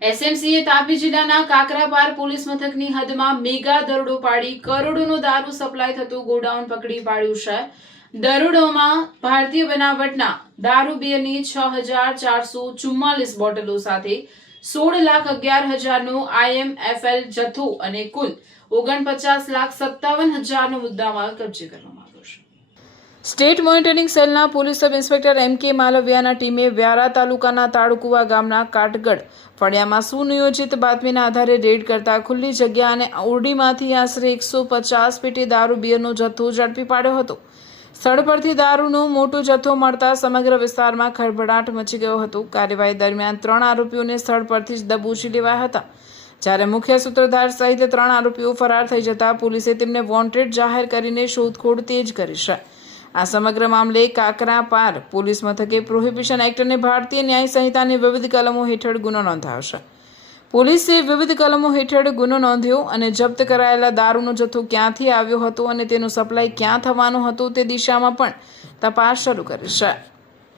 એસએમસીએ તાપી જિલ્લાના કાકરાપાર પોલીસ મથકની હદમાં મેગા દરોડો પાડી કરોડોનો દારૂ સપ્લાય થતું ગોડાઉન પકડી પાડ્યું છે। દરોડોમાં ભારતીય બનાવટના દારૂ બિયરની 6,444 બોટલો સાથે 16,11,000નો IMFL જથ્થો અને કુલ 49,57,000નો મુદ્દામાલ કબજે કરવામાં આવ્યો છે। સ્ટેટ મોનિટરિંગ સેલના પોલીસ સબ ઇન્સ્પેક્ટર MK માલવિયાના ટીમે વ્યારા તાલુકાના તાળકુવા ગામના કાટગડ ફળિયામાં સુનિયોજિત બાતમીના આધારે રેડ કરતા ખુલ્લી જગ્યા અને ઓરડીમાંથી આશરે 150 પેટી દારૂ બિયરનો જથ્થો ઝડપી પાડ્યો હતો। સ્થળ પરથી દારૂનો મોટો જથ્થો મળતા સમગ્ર વિસ્તારમાં ખળભળાટ મચી ગયો હતો। કાર્યવાહી દરમિયાન 3 આરોપીઓને સ્થળ પરથી જ દબોચી લેવાયા હતા, જ્યારે મુખ્ય સૂત્રધાર સહિત 3 આરોપીઓ ફરાર થઈ જતા પોલીસે તેમને વોન્ટેડ જાહેર કરીને શોધખોળ તેજ કરી છે। આ સમગ્ર મામલે કાકરાપાર પોલીસ મથકે પ્રોહિબિશન એક્ટ અને ભારતીય ન્યાય સંહિતાની વિવિધ કલમો હેઠળ ગુનો નોંધાયો છે। પોલીસે વિવિધ કલમો હેઠળ ગુનો નોંધ્યો અને જપ્ત કરાયેલા દારૂનો જથ્થો ક્યાંથી આવ્યો હતો અને તેનો સપ્લાય ક્યાં થવાનો હતો તે દિશામાં પણ તપાસ શરૂ કરી છે।